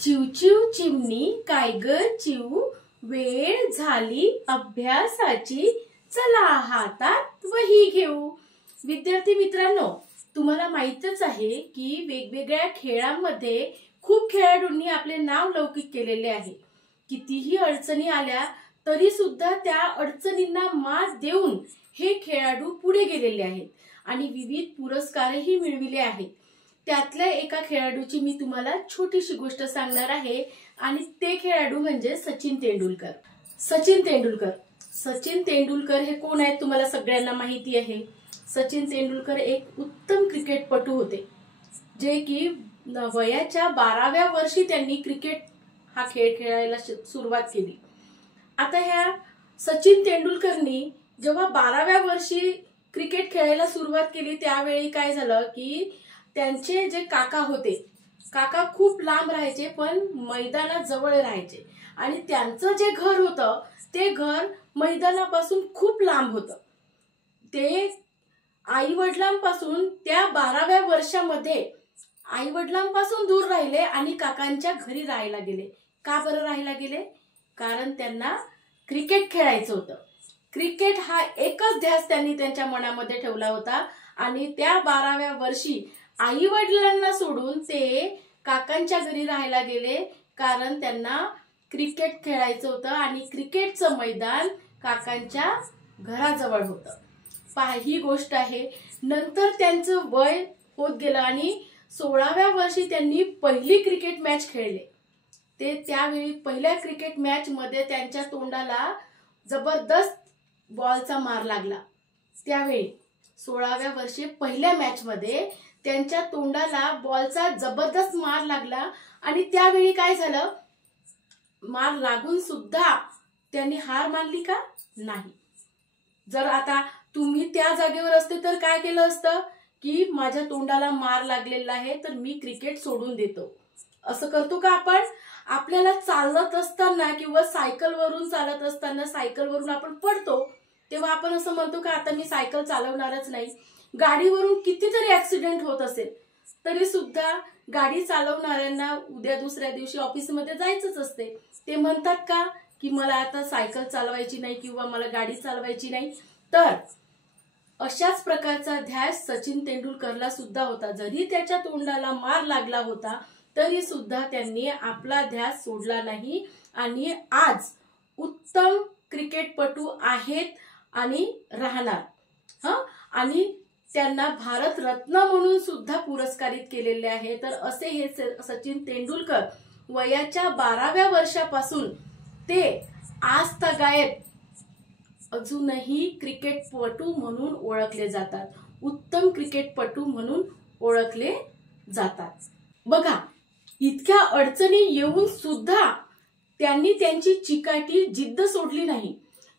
चिवचिव चिमणी काय ग चिव, वेळ झाली अभ्यासाची, चला हातात वही घेऊ। विद्यार्थी मित्रांनो, तुम्हाला माहितच आहे की वेगवेगळ्या खेळांमध्ये खूप खेळाडूंनी आपले नाव लौकिक केलेले आहे। कितीही अडचणी आल्या तरी सुद्धा त्या अडचणींना मात देऊन हे खेळाडू पुढे गेलेले आहेत आणि विविध पुरस्कारही मिळविले आहेत। त्यातल्या एका खेळाडूची मी तुम्हाला छोटीशी गोष्ट सांगणार आहे आणि ते खेळाडू म्हणजे सचिन तेंडुलकर। सचिन तेंडुलकर हे कोण आहेत तुम्हाला सगळ्यांना माहिती आहे। सचिन तेंडुलकर एक उत्तम क्रिकेटपटू होते, जे की वयाच्या 12व्या वर्षी त्यांनी क्रिकेट हा खेळ खेळायला सुरुवात केली। आता ह्या सचिन तेंडुलकरनी जेव्हा 12व्या वर्षी क्रिकेट खेळायला सुरुवात केली त्यावेळी काय झालं की त्यांचे जे काका होते, काका खूप लांब राहायचे पण मैदानाजवळ राहायचे आणि त्यांचं जे घर होतं ते घर मैदानापासून खूप लांब होतं। ते आई वडिलांपासून त्या 12व्या वर्षामध्ये आई वडिलांपासून दूर राहिले आणि काकांच्या घरी राहायला गेले। का बरं राहायला गेले? कारण त्यांना क्रिकेट खेळायचं होतं। क्रिकेट हा एकच ध्यास त्यांनी त्यांच्या मनामध्ये ठेवला होता आणि त्या 12व्या वर्षी आई वडिलांना सोडून ते काकांच्या घरी राहायला गेले, कारण त्यांना क्रिकेट खेळायचं होतं आणि क्रिकेटचं मैदान काकांच्या घराजवळ होतं। पहा, ही गोष्ट आहे। नंतर त्यांचं वय होत गेलं आणि 16व्या वर्षी त्यांनी पहिली क्रिकेट मॅच खेळले। ते त्यावेळी पहिल्या क्रिकेट मॅच मध्ये त्यांच्या तोंडाला जबरदस्त बॉलचा मार लागला। त्यावेळी 16व्या वर्षी पहिल्या मॅच मध्ये त्यांच्या तोंडाला बॉलचा जबरदस्त मार लागला आणि त्यावेळी काय झालं, मार लागून सुद्धा त्यांनी हार मानली का? नाही। जर आता तुम्ही त्या जागेवर असते तर काय केलं असतं की माझ्या तोंडाला मार लागलेला आहे तर मी क्रिकेट सोडून देतो, असं करतो का आपण? आपल्याला चालत असताना किंवा सायकलवरून चालत असताना सायकलवरून आपण पडतो तेव्हा आपण असं म्हणतो का आता मी सायकल चालवणारच नाही। गाडीवरून कितीतरी ऍक्सिडेंट होत असेल तरी सुद्धा गाडी चालवणाऱ्यांना उद्या दुसऱ्या दिवशी ऑफिसमध्ये जायचंच असते, ते म्हणतात का की मला आता सायकल चालवायची नाही किंवा मला गाडी चालवायची नाही? तर अशाच प्रकारचा ध्यास सचिन तेंडुलकरला सुद्धा होता। जरी त्याच्या तोंडाला मार लागला होता तरी सुद्धा त्यांनी आपला ध्यास सोडला नाही आणि आज उत्तम क्रिकेटपटू आहेत आणि राहणार। आणि त्यांना भारत रत्न म्हणून सुद्धा पुरस्कारित केलेले आहे। तर असे हे सचिन तेंडुलकर वयाच्या 12व्या वर्षापासून ते आज तगायत अजूनही क्रिकेटपटू म्हणून ओळखले जातात, उत्तम क्रिकेटपटू म्हणून ओळखले जातात। बघा, इतक्या अडचणी येऊन सुद्धा त्यांनी त्यांची चिकाटी जिद्द सोडली नाही।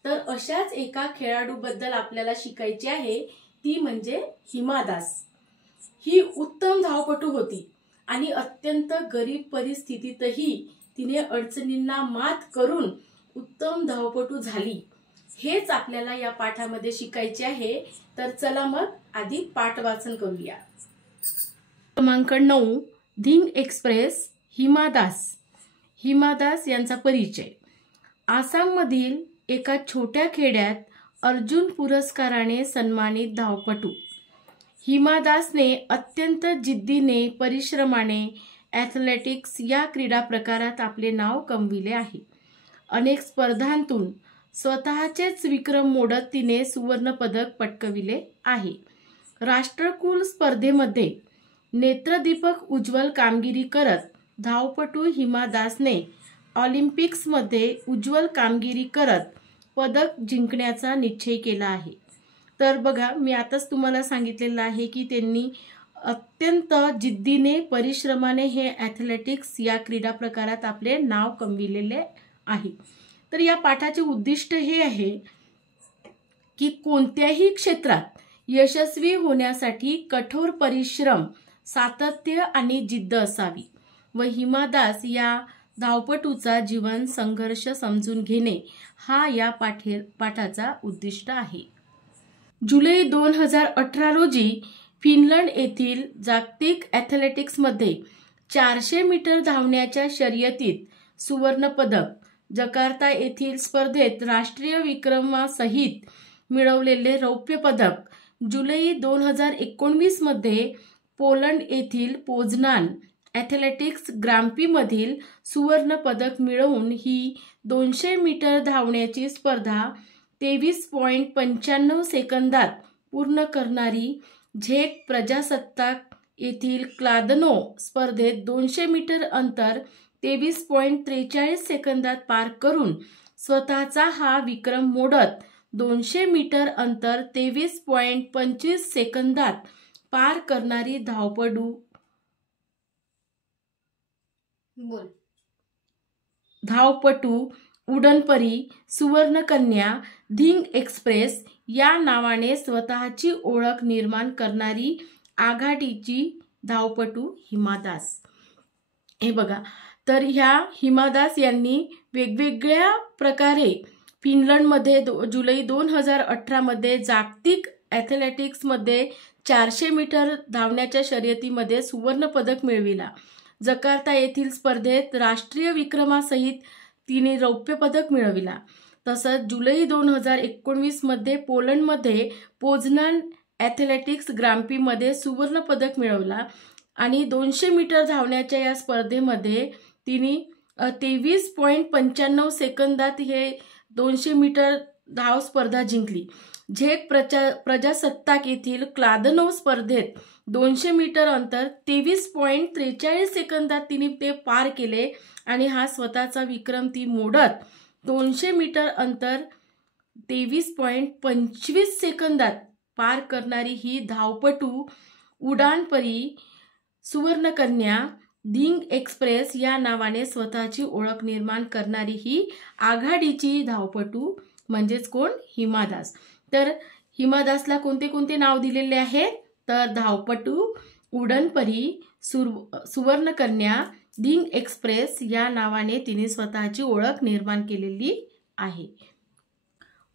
तर अशाच एका खेळाडूबद्दल आपल्याला शिकायचे आहे, ती म्हणजे हिमा दास। ही उत्तम धावपटू होती आणि अत्यंत गरीब परिस्थितीतही तिने अडचणींना मात करून उत्तम धावपटू झाली। हेच आपल्याला या पाठामध्ये शिकायचे आहे। तर चला मग आधी पाठ वाचन करूया। क्रमांक 9, धिंग एक्सप्रेस, हिमा दास। हिमा दास यांचा परिचय। आसाममधील एका छोट्या खेड्यात अर्जुन पुरस्काराने सन्मानित धावपटू हिमा दासने अत्यंत जिद्दीने परिश्रमाने ॲथलेटिक्स या क्रीडा प्रकारात आपले नाव कमविले आहे। अनेक स्पर्धांतून स्वतःचेच विक्रम मोडत तिने सुवर्ण पदक पटकाविले आहे। राष्ट्रकुल स्पर्धेमध्ये नेत्रदीपक उज्ज्वल कामगिरी करत धावपटू हिमा दासने ऑलिम्पिक्समध्ये उज्ज्वल कामगिरी करत पदक जिंकण्याचा निश्चय केला आहे। तर बघा, मी आताच तुम्हाला सांगितलेलं आहे की त्यांनी अत्यंत जिद्दीने परिश्रमाने हे ॲथलेटिक्स या क्रीडा प्रकारात आपले नाव कमविलेले आहे। तर या पाठाचे उद्दिष्ट हे आहे की कोणत्याही क्षेत्रात यशस्वी होण्यासाठी कठोर परिश्रम, सातत्य आणि जिद्द असावी व हिमा दास या धावपटूचा जीवन संघर्ष समजून घेणे हा या पाठाचा उद्दिष्ट आहे। जुलै 2018 रोजी फिनलंड येथील जागतिक ॲथलेटिक्समध्ये 400 मीटर धावण्याच्या शर्यतीत सुवर्ण पदक, जकार्ता येथील स्पर्धेत राष्ट्रीय विक्रमासहित मिळवलेले रौप्य पदक, जुलै 2019 मध्ये पोलंड येथील पोझनान ॲथलेटिक्स ग्रांप्रीमधील सुवर्ण पदक मिळवून ही 200 मीटर धावण्याची स्पर्धा 23.95 सेकंदात पूर्ण करणारी झेक प्रजासत्ताक येथील क्लादनो स्पर्धेत 200 मीटर अंतर 23.43 सेकंदात पार करून स्वतःचा हा विक्रम मोडत 200 मीटर अंतर 23.25 सेकंदात पार करणारी धावपटू उडनपरी सुवर्णकन्या धिंग एक्सप्रेस या नावाने स्वतःची ओळख निर्माण करणारी आघाडीची धावपटू हिमा दास. हे बघा, तर ह्या हिमा दास यांनी वेगवेगळ्या प्रकारे फिनलंडमध्ये जुलै 2018 मध्ये जागतिक ॲथलेटिक्समध्ये 400 मीटर धावण्याच्या शर्यतीमध्ये सुवर्ण पदक मिळविला. जकार्ता येथील स्पर्धेत राष्ट्रीय विक्रमासहित तिने रौप्य पदक मिळविला. तसंच जुलै 2019 मध्ये पोलंडमध्ये पोझनान ॲथलेटिक्स ग्रांप्रीमध्ये सुवर्ण पदक मिळवला आणि 200 मीटर धावण्याच्या या स्पर्धेमध्ये तिने 23.95 सेकंदात हे 200 मीटर धाव स्पर्धा जिंकली. झेक प्रजासत्ताक येथील क्लादनो स्पर्धेत 200 मीटर अंतर 23.43 सेकंदात तिने ते पार केले आणि हा स्वतःचा विक्रम ती मोडत 200 मीटर अंतर 23.25 सेकंदात पार करणारी ही धावपटू उडानपरी सुवर्णकन्या धिंग एक्सप्रेस या नावाने स्वतःची ओळख निर्माण करणारी ही आघाडीची धावपटू म्हणजेच कोण? हिमा दास. तर हिमा दासला कोणते कोणते नाव दिलेले आहे? तर धावपटू उडनपरी सुवर्णकन्या धिंग एक्सप्रेस या नावाने तिने स्वतःची ओळख निर्माण केलेली आहे.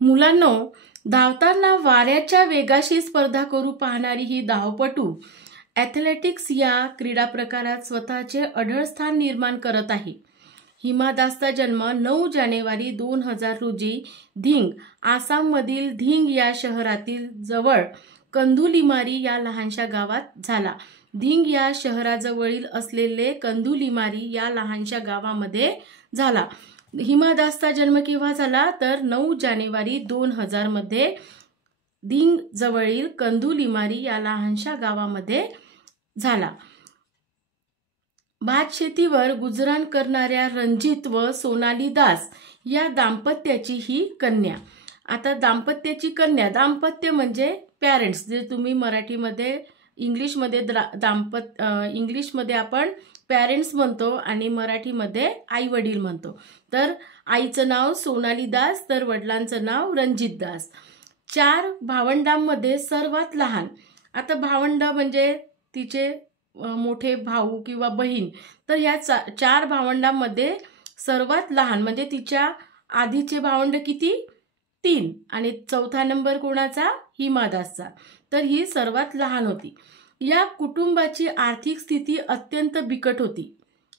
मुलांनो, धावताना वाऱ्याच्या वेगाशी स्पर्धा करू पाहणारी ही धावपटू ॲथलेटिक्स या क्रीडा प्रकारात स्वतःचे अढळ स्थान निर्माण करत आहे. हिमा दासचा जन्म 9 जानेवारी 2000 रोजी धिंग, आसाममधील धिंग या शहरातील जवळ कंधुलिमारी या लहानशा गावात झाला. धिंग या शहराजवळील असलेले कंधुलिमारी या लहानशा गावामध्ये झाला. हिमा दासचा जन्म केव्हा झाला? तर 9 जानेवारी 2000 मध्ये धिंग जवळील कंधुलिमारी या लहानशा गावामध्ये झाला. भातशेतीवर गुजराण करणाऱ्या रणजित व सोनाली दास या दाम्पत्याची ही कन्या. आता दाम्पत्याची कन्या, दाम्पत्य म्हणजे पॅरेंट्स, जे तुम्ही मराठीमध्ये इंग्लिशमध्ये आपण पॅरेंट्स म्हणतो आणि मराठीमध्ये आई वडील म्हणतो. तर आईचं नाव सोनाली दास, तर वडिलांचं नाव रणजित दास. 4 भावंडांमध्ये सर्वात लहान. आता भावंड म्हणजे तिचे मोठे भाऊ किंवा बहीण. तर ह्या 4 भावंडांमध्ये सर्वात लहान म्हणजे तिच्या आधीचे भावंड किती? 3 आणि 4था नंबर कोणाचा? हिमा दासचा. तर ही सर्वात लहान होती. या कुटुंबाची आर्थिक स्थिती अत्यंत बिकट होती.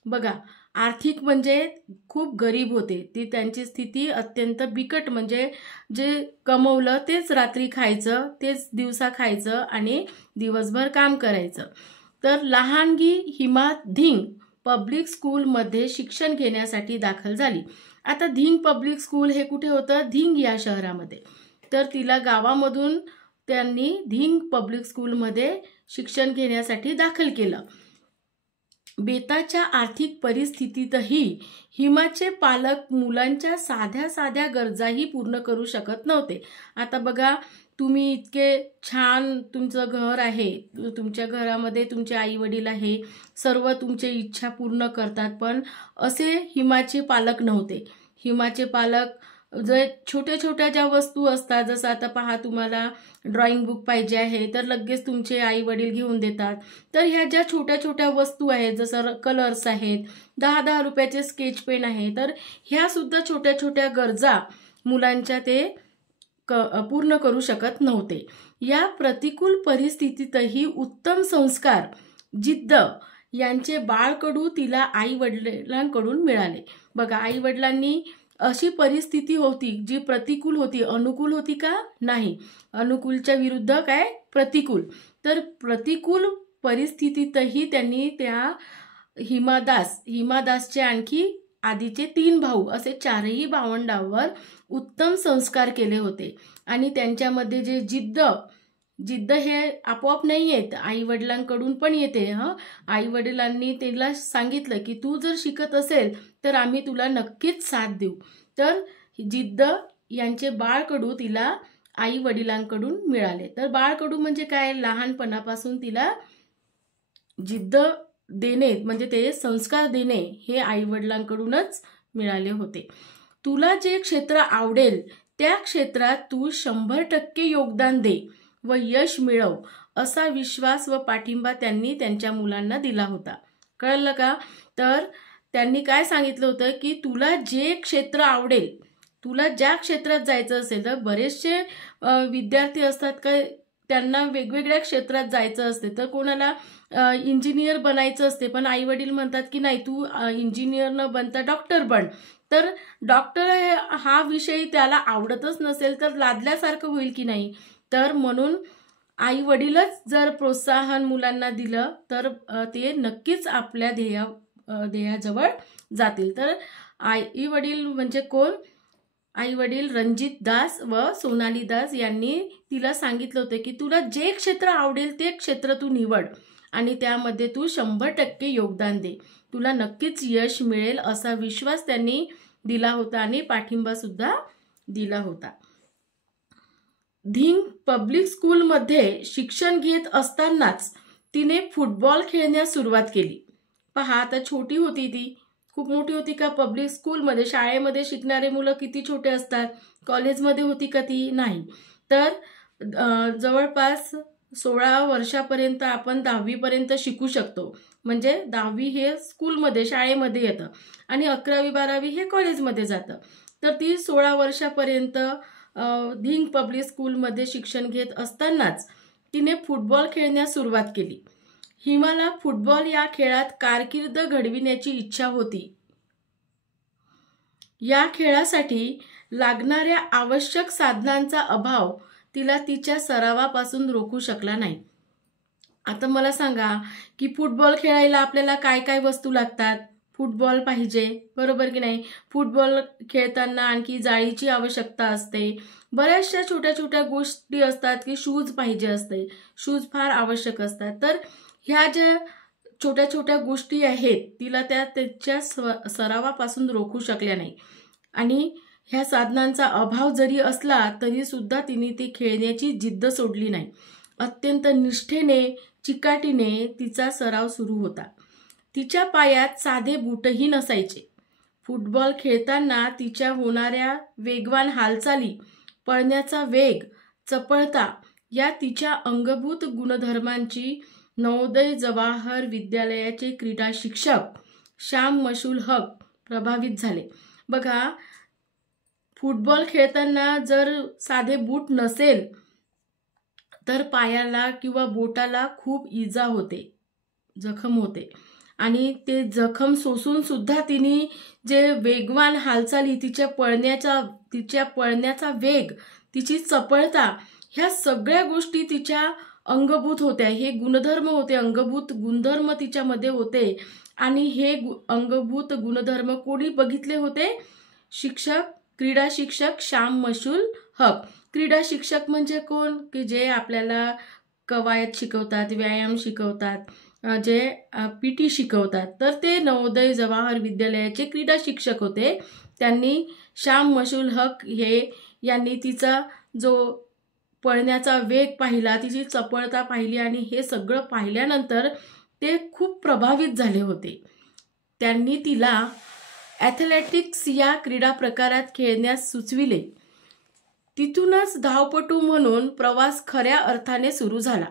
बघा, आर्थिक म्हणजे खूप गरीब होते ती. त्यांची स्थिती अत्यंत बिकट म्हणजे जे कमवलं तेच रात्री खायचं, तेच दिवसा खायचं आणि दिवसभर काम करायचं. तर लहानगी हिमा धिंग पब्लिक स्कूलमध्ये शिक्षण घेण्यासाठी दाखल झाली. आता धिंग पब्लिक स्कूल हे कुठे होतं? धिंग या शहरामध्ये. तर तिला गावामधून त्यांनी धिंग पब्लिक स्कूलमध्ये शिक्षण घेण्यासाठी दाखल केलं. बेताच्या आर्थिक परिस्थितीतही हिमाचे पालक मुलांच्या साध्या साध्या गरजाही पूर्ण करू शकत नव्हते. आता बघा, तुम्ही इतके छान तुमचं घर आहे, तुमच्या घरामध्ये तुमचे आई वडील आहे, सर्व तुमचे इच्छा पूर्ण करतात, पण असे हिमाचे पालक नव्हते. हिमाचे पालक जे छोट्या छोट्या ज्या वस्तू असतात, जसं आता पहा, तुम्हाला ड्रॉइंग बुक पाहिजे आहे तर लगेच तुमचे आई वडील घेऊन देतात. तर ह्या ज्या छोट्या छोट्या वस्तू आहेत, जसं कलर्स आहेत, 10-10 रुपयाचे स्केच पेन आहे, तर ह्या सुद्धा छोट्या छोट्या गरजा मुलांच्या ते पूर्ण करू शकत नव्हते. या प्रतिकूल परिस्थितीतही उत्तम संस्कार, जिद्द यांचे बाळकडू तिला आई वडिलांकडून मिळाले. बघा, आई वडिलांनी अशी परिस्थिती होती जी प्रतिकूल होती, अनुकूल होती का? नाही. अनुकूलच्या विरुद्ध काय? प्रतिकूल. तर प्रतिकूल परिस्थितीतही त्यांनी त्या हिमादासचे आणखी आधीचे 3 भाऊ असे 4ही भावंडांवर उत्तम संस्कार केले होते. आणि त्यांच्यामध्ये जे जिद्द हे आपोआप नाही येत, आई वडिलांकडून पण येते. आई वडिलांनी तिला सांगितलं की तू जर शिकत असेल तर आम्ही तुला नक्कीच साथ देऊ. तर जिद्द यांचे बाळकडू तिला आई वडिलांकडून मिळाले. तर बाळकडू म्हणजे काय? लहानपणापासून तिला जिद्द देणे म्हणजे ते संस्कार देणे हे आई वडिलांकडूनच मिळाले होते. तुला जे क्षेत्र आवडेल त्या क्षेत्रात तू 100% योगदान दे व यश मिळव असा विश्वास व पाठिंबा त्यांनी त्यांच्या मुलांना दिला होता. कळलं का? तर त्यांनी काय सांगितलं होतं की तुला जे क्षेत्र आवडेल, तुला ज्या क्षेत्रात जायचं असेल, तर बरेचसे विद्यार्थी असतात का त्यांना वेगवेगळ्या क्षेत्रात जायचं असते. तर कोणाला इंजिनियर बनायचं असते, पण आई वडील म्हणतात की नाही, तू इंजिनियर न बनता डॉक्टर बन. तर डॉक्टर हा विषय त्याला आवडतच नसेल तर लादल्यासारखं होईल की नाही. तर म्हणून आई वडीलच जर प्रोत्साहन मुलांना दिलं तर ते नक्कीच आपल्या ध्येयाजवळ जातील. तर आई वडील म्हणजे कोण? आई वडील रणजित दास व सोनाली दास यांनी तिला सांगितलं होतं की तुला जे क्षेत्र आवडेल ते क्षेत्र तू निवड आणि त्यामध्ये तू 100% योगदान दे, तुला नक्कीच यश मिळेल असा विश्वास त्यांनी दिला होता आणि पाठिंबा सुद्धा दिला होता. धिंग पब्लिक स्कूलमध्ये शिक्षण घेत असतानाच तिने फुटबॉल खेळण्यास सुरुवात केली. पहा, आता छोटी होती ती, खूप मोठी होती का? पब्लिक स्कूलमध्ये, शाळेमध्ये शिकणारे मुलं किती छोटे असतात. कॉलेजमध्ये होती का ती? नाही. तर जवळपास 16 वर्षापर्यंत आपण 10वी पर्यंत शिकू शकतो. म्हणजे 10वी हे स्कूलमध्ये, शाळेमध्ये येतं आणि 11वी 12वी हे कॉलेजमध्ये जातं. तर ती 16 वर्षापर्यंत धिंग पब्लिक स्कूलमध्ये शिक्षण घेत असतानाच तिने फुटबॉल खेळण्यास सुरुवात केली. हिमाला फुटबॉल या खेळात कारकीर्द घडविण्याची इच्छा होती. या खेळासाठी लागणाऱ्या आवश्यक साधनांचा अभाव तिला तिच्या सरावापासून रोखू शकला नाही. आता मला सांगा की फुटबॉल खेळायला आपल्याला काय काय वस्तू लागतात? फुटबॉल पाहिजे, बरोबर की नाही? फुटबॉल खेळताना आणखी जाळीची आवश्यकता असते. बऱ्याचशा छोट्या छोट्या गोष्टी असतात की शूज पाहिजे असते, शूज फार आवश्यक असतात. तर ह्या ज्या छोट्या छोट्या गोष्टी आहेत तिला त्याच्या सरावापासून रोखू शकल्या नाही. आणि ह्या साधनांचा अभाव जरी असला तरी सुद्धा तिने ती खेळण्याची जिद्द सोडली नाही. अत्यंत निष्ठेने, चिकाटीने तिचा सराव सुरू होता. तिच्या पायात साधे बूटही नसायचे. फुटबॉल खेळताना तिच्या होणाऱ्या वेगवान हालचाली, पळण्याचा वेग, चपळता या तिच्या अंगभूत गुणधर्मांची नवोदय जवाहर विद्यालयाचे क्रीडा शिक्षक श्याम मशूल हक प्रभावित झाले. बघा, फुटबॉल खेळताना जर साधे बूट नसेल तर पायाला किंवा बोटाला खूप इजा होते, जखम होते. आणि ते जखम सोसून सुद्धा तिने जे वेगवान हालचाली, तिच्या पळण्याचा वेग, तिची चपळता, ह्या सगळ्या गोष्टी तिच्या अंगभूत होत्या. हे गुणधर्म होते, अंगभूत गुणधर्म तिच्यामध्ये होते. आणि हे अंगभूत गुणधर्म कोणी बघितले होते? क्रीडा शिक्षक श्याम मशूल हक. क्रीडा शिक्षक म्हणजे कोण? की जे आपल्याला कवायत शिकवतात, व्यायाम शिकवतात, जे PT शिकवतात. तर ते नवोदय जवाहर विद्यालयाचे क्रीडा शिक्षक होते. त्यांनी श्याम मशूल हक यांनी तिचा जो पळण्याचा वेग पाहिला, तिची चपळता पाहिली आणि हे सगळं पाहिल्यानंतर ते खूप प्रभावित झाले होते. त्यांनी तिला ॲथलेटिक्स या क्रीडा प्रकारात खेळण्यास सुचविले. तिथूनच धावपटू म्हणून प्रवास खऱ्या अर्थाने सुरू झाला.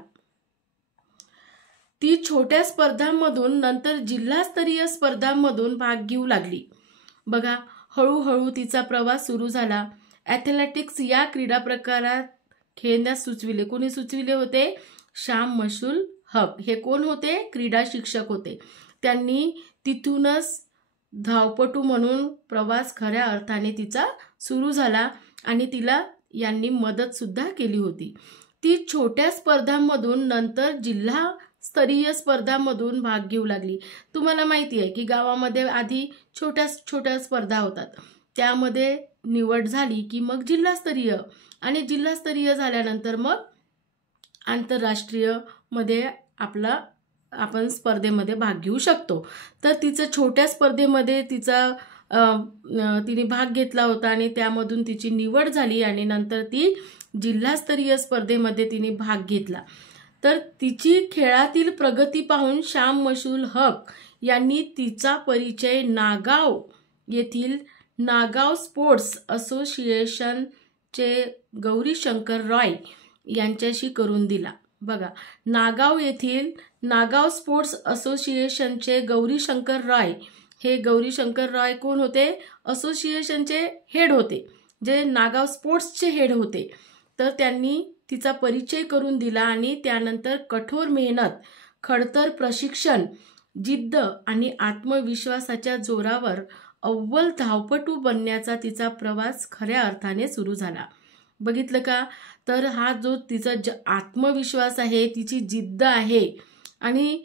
ती छोट्या स्पर्धांमधून नंतर जिल्हास्तरीय स्पर्धांमधून भाग घेऊ लागली. बघा, हळूहळू तिचा प्रवास सुरू झाला. ॲथलेटिक्स या क्रीडा प्रकारात खेळण्यास सुचविले. कोणी सुचविले होते? श्याम मशूल हक हे कोण होते? क्रीडा शिक्षक होते. त्यांनी तिथूनच धावपटू म्हणून प्रवास खऱ्या अर्थाने तिचा सुरू झाला आणि तिला यांनी मदत सुद्धा केली होती. ती छोट्या स्पर्धांमधून नंतर जिल्हा स्तरीय स्पर्धांमधून भाग घेऊ लागली. तुम्हाला माहिती आहे की गावामध्ये आधी छोट्या छोट्या स्पर्धा होतात, त्यामध्ये निवड झाली की मग जिल्हास्तरीय, आणि जिल्हास्तरीय झाल्यानंतर मग आंतरराष्ट्रीय मध्ये आपण स्पर्धेमध्ये भाग घेऊ शकतो. तर तिचं छोट्या स्पर्धेमध्ये तिने भाग घेतला होता आणि त्यामधून तिची निवड झाली आणि नंतर ती जिल्हास्तरीय स्पर्धेमध्ये तिने भाग घेतला. तर तिची खेळातील प्रगती पाहून शाम मशूल हक यांनी तिचा परिचय नागाव येथील नागाव स्पोर्ट्स असोसिएशनचे गौरीशंकर रॉय यांच्याशी करून दिला. बघा, नागाव येथील नागाव स्पोर्ट्स असोसिएशनचे गौरीशंकर रॉय, हे गौरीशंकर रॉय कोण होते? असोसिएशनचे हेड होते, जे नागाव स्पोर्ट्सचे हेड होते. तर त्यांनी तिचा परिचय करून दिला आणि त्यानंतर कठोर मेहनत, खडतर प्रशिक्षण, जिद्द आणि आत्मविश्वासाच्या जोरावर अव्वल धावपटू बनण्याचा तिचा प्रवास खऱ्या अर्थाने सुरू झाला. बघितलं का? तर हा जो तिचा आत्मविश्वास आहे, तिची जिद्द आहे आणि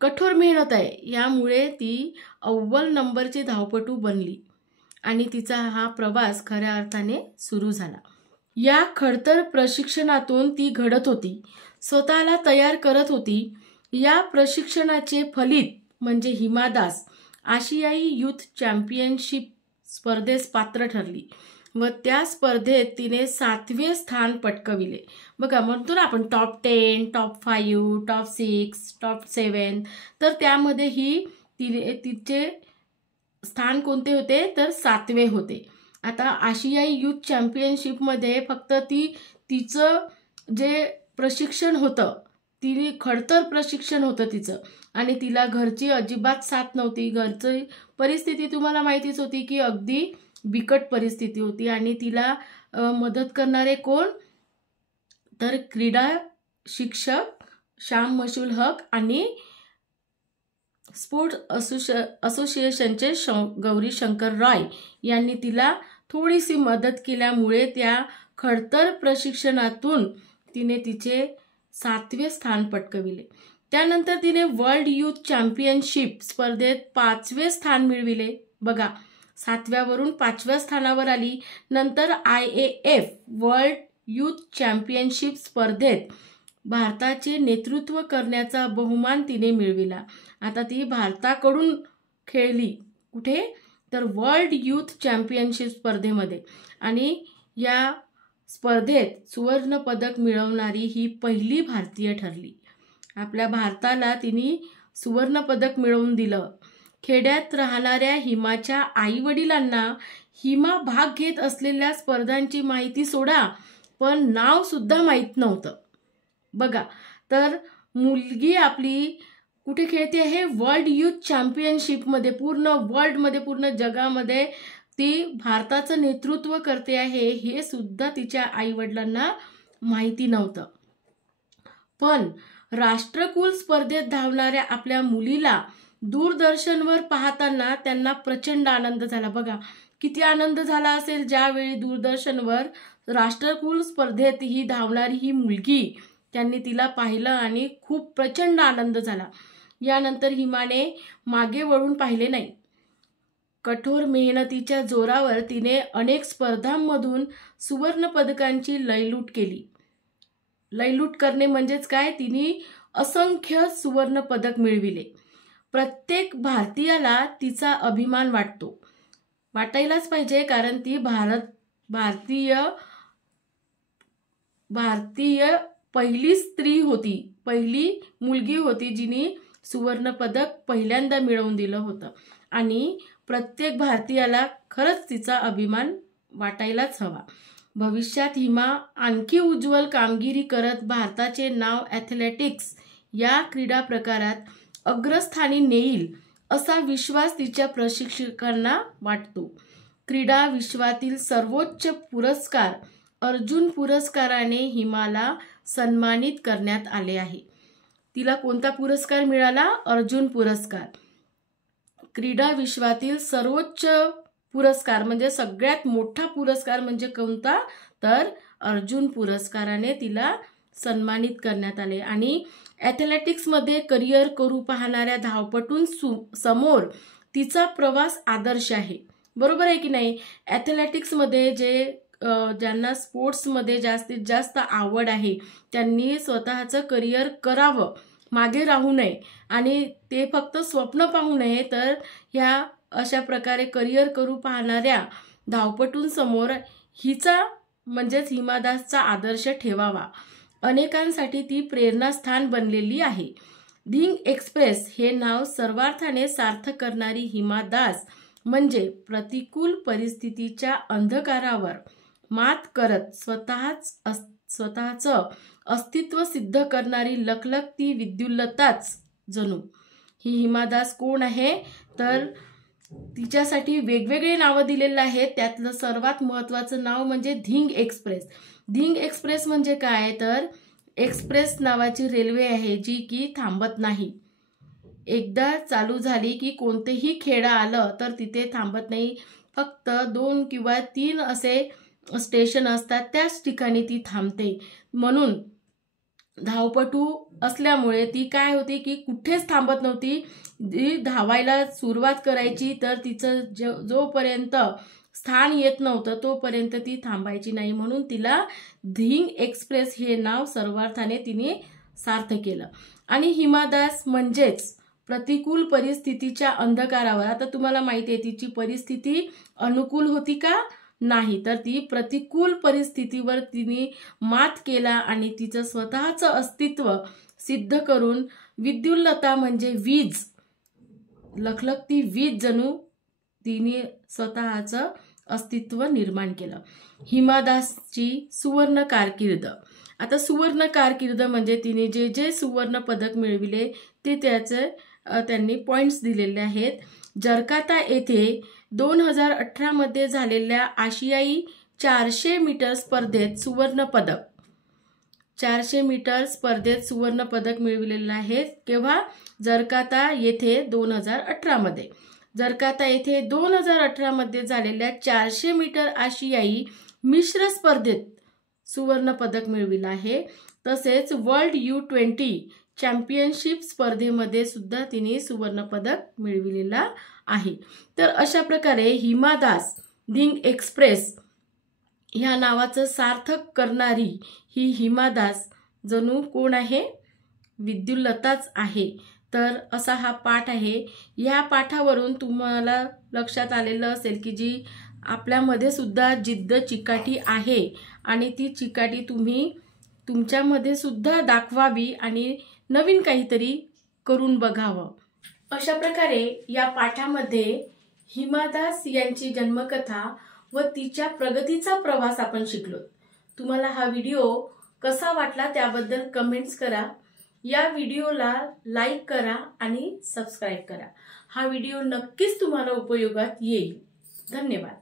कठोर मेहनत आहे, यामुळे ती अव्वल नंबरची धावपटू बनली आणि तिचा हा प्रवास खऱ्या अर्थाने सुरू झाला. या खडतर प्रशिक्षणातून ती घडत होती, स्वतःला तयार करत होती. या प्रशिक्षणाचे फलित म्हणजे हिमा दास आशियाई यूथ चॅम्पियनशिप स्पर्धेस पात्र ठरली व त्या स्पर्धेत तिने 7वे स्थान पटकविले. बघा, म्हणतो ना आपण टॉप 10, टॉप 5, टॉप 6, टॉप 7, तर त्यामध्ये तिचे स्थान कोणते होते? तर 7वे होते. आता आशियाई यूथ चॅम्पियनशिपमध्ये फक्त तिचं जे प्रशिक्षण होतं, तिने खडतर प्रशिक्षण होतं तिचं, आणि तिला घरची अजिबात साथ नव्हती. घरची परिस्थिती तुम्हाला माहितीच होती की अगदी बिकट परिस्थिती होती आणि तिला मदत करणारे कोण? तर क्रीडा शिक्षक शाम मशूल हक आणि स्पोर्ट्स असोसिएशनचे गौरीशंकर रॉय यांनी तिला थोडीशी मदत केल्यामुळे त्या खडतर प्रशिक्षणातून तिने तिचे 7वे स्थान पटकविले. त्यानंतर तिने वर्ल्ड यूथ चॅम्पियनशिप स्पर्धेत 5वे स्थान मिळविले. बघा, 7व्यावरून 5व्या स्थानावर आली. नंतर IAF वर्ल्ड यूथ चॅम्पियनशिप स्पर्धेत भारताचे नेतृत्व करण्याचा बहुमान तिने मिळविला. आता ती भारताकडून खेळली कुठे? तर वर्ल्ड यूथ चॅम्पियनशिप स्पर्धेमध्ये, आणि या स्पर्धेत सुवर्ण पदक मिळवणारी ही पहिली भारतीय ठरली. आपल्या भारताला तिने सुवर्ण पदक मिळवून दिलं. खेड्यात राहणाऱ्या हिमाच्या आई-वडिलांना हिमा भाग घेत असलेल्या स्पर्धांची माहिती सोडा, पण नाव सुद्धा माहीत नव्हतं. बघा, तर मुलगी आपली कुठे खेळते आहे? वर्ल्ड यूथ चॅम्पियनशिपमध्ये, पूर्ण वर्ल्डमध्ये, पूर्ण जगामध्ये ती भारताचं नेतृत्व करते आहे, हे सुद्धा तिच्या आईवडिलांना माहिती नव्हतं. पण राष्ट्रकुल स्पर्धेत धावणाऱ्या आपल्या मुलीला दूरदर्शनवर पाहताना त्यांना प्रचंड आनंद झाला. बघा, किती आनंद झाला असेल ज्यावेळी दूरदर्शनवर राष्ट्रकुल स्पर्धेत ही धावणारी ही मुलगी, त्यांनी तिला पाहिलं आणि खूप प्रचंड आनंद झाला. यानंतर हिमाने मागे वळून पाहिले नाही. कठोर मेहनतीच्या जोरावर तिने अनेक स्पर्धांमधून सुवर्ण पदकांची लयलूट केली. लयलूट करणे म्हणजेच काय? तिने असंख्य सुवर्ण पदक मिळविले. प्रत्येक भारतीयाला तिचा अभिमान वाटतो, वाटायलाच पाहिजे, कारण ती भारतीय पहिली स्त्री होती, पहिली मुलगी होती जिने सुवर्ण पदक पहिल्यांदा मिळवून दिलं होतं. आणि प्रत्येक भारतीयाला खरंच तिचा अभिमान वाटायलाच हवा. भविष्यात हिमा आणखी उज्ज्वल कामगिरी करत भारताचे नाव ॲथलेटिक्स या क्रीडा प्रकारात अग्रस्थानी नेईल असा विश्वास तिच्या प्रशिक्षकांना वाटतो. क्रीडा विश्वातील सर्वोच्च पुरस्कार अर्जुन पुरस्काराने हिमाला सन्मानित करण्यात आले आहे. तिला कोणता पुरस्कार मिळाला? अर्जुन पुरस्कार. क्रीडा विश्वातील सर्वोच्च पुरस्कार म्हणजे सगळ्यात मोठा पुरस्कार म्हणजे कोणता? तर अर्जुन पुरस्काराने तिला सन्मानित करण्यात आले. आणि ॲथलेटिक्समध्ये करिअर करू पाहणाऱ्या धावपटूंसमोर तिचा प्रवास आदर्श आहे. बरोबर आहे की नाही? ॲथलेटिक्समध्ये ज्यांना स्पोर्ट्समध्ये जास्तीत जास्त आवड आहे त्यांनी स्वतःचं करिअर करावं, मागे राहू नये आणि ते फक्त स्वप्न पाहू नये, तर ह्या अशा प्रकारे करिअर करू पाहणाऱ्या धावपटूंसमोर हिचा म्हणजेच हिमा दासचा आदर्श ठेवावा. अनेकांसाठी ती प्रेरणास्थान बनलेली आहे. धिंग एक्सप्रेस हे नाव सर्वार्थाने सार्थ करणारी हिमा दास म्हणजे प्रतिकूल परिस्थितीच्या अंधकारावर मात करत स्वतःचं अस्तित्व सिद्ध करणारी लखलखती विद्युल्लताच जणू. ही हिमा दास कोण आहे? तर तिच्यासाठी वेगवेगळे नावं दिलेलं आहे. त्यातलं सर्वात महत्त्वाचं नाव म्हणजे धिंग एक्सप्रेस. धिंग एक्सप्रेस म्हणजे काय? तर एक्सप्रेस नावाची रेल्वे आहे जी की थांबत नाही. एकदा चालू झाली की कोणतेही खेडा आलं तर तिथे थांबत नाही. फक्त 2 किंवा 3 असे स्टेशन असतात, त्याच ठिकाणी ती थांबते. म्हणून धावपटू असल्यामुळे ती काय होती की कुठेच थांबत नव्हती. जी धावायला सुरुवात करायची तर तिचं जोपर्यंत स्थान येत नव्हतं तोपर्यंत ती थांबायची नाही. म्हणून तिला धिंग एक्सप्रेस हे नाव सर्वार्थाने तिने सार्थ केलं. आणि हिमा दास म्हणजेच प्रतिकूल परिस्थितीच्या अंधकारावर. आता तुम्हाला माहिती आहे तिची परिस्थिती अनुकूल होती का? नाही. तर ती प्रतिकूल परिस्थितीवर तिने मात केला आणि तिचं स्वतःचं अस्तित्व सिद्ध करून विद्युल्लता म्हणजे वीज, लखलखती वीज जणू तिने स्वतःचं अस्तित्व निर्माण केलं. हिमा दासची सुवर्ण कारकीर्द. आता सुवर्ण कारकीर्द म्हणजे तिने जे सुवर्ण पदक मिळविले ते त्यांनी पॉइंट्स दिलेले आहेत. जकार्ता येथे 2018 मध्ये झालेल्या आशियाई 400 मीटर स्पर्धेत सुवर्ण पदक, 400 मीटर स्पर्धेत सुवर्ण पदक मिळविलेलं आहे. केव्हा? जकार्ता येथे 2018 मध्ये. जकार्ता येथे 2018 मध्ये झालेल्या 400 मीटर आशियाई मिश्र स्पर्धेत सुवर्ण पदक मिळविलं आहे. तसेच वर्ल्ड U20 चॅम्पियनशिप स्पर्धेमध्ये सुद्धा तिने सुवर्ण पदक मिळविलेला आहे. तर अशा प्रकारे हिमा दास धिंग एक्सप्रेस ह्या नावाचं सार्थक करणारी ही हिमा दास जणू कोण आहे? विद्युल्लताच आहे. तर असा हा पाठ आहे. या पाठावरून तुम्हाला लक्षात आलेलं असेल की जी आपल्यामध्ये सुद्धा जिद्द चिकाटी आहे आणि ती चिकाटी तुम्ही तुमच्यामध्ये सुद्धा दाखवावी आणि नवीन काहीतरी करून बघावं. अशा प्रकारे या पाठामध्ये हिमा दास यांची जन्मकथा व तिच्या प्रगतीचा प्रवास आपण शिकलो. तुम्हाला हा व्हिडिओ कसा वाटला त्याबद्दल कमेंट्स करा. या व्हिडिओला लाईक करा आणि सबस्क्राईब करा. हा व्हिडिओ नक्कीच तुम्हाला उपयोगात येईल. धन्यवाद.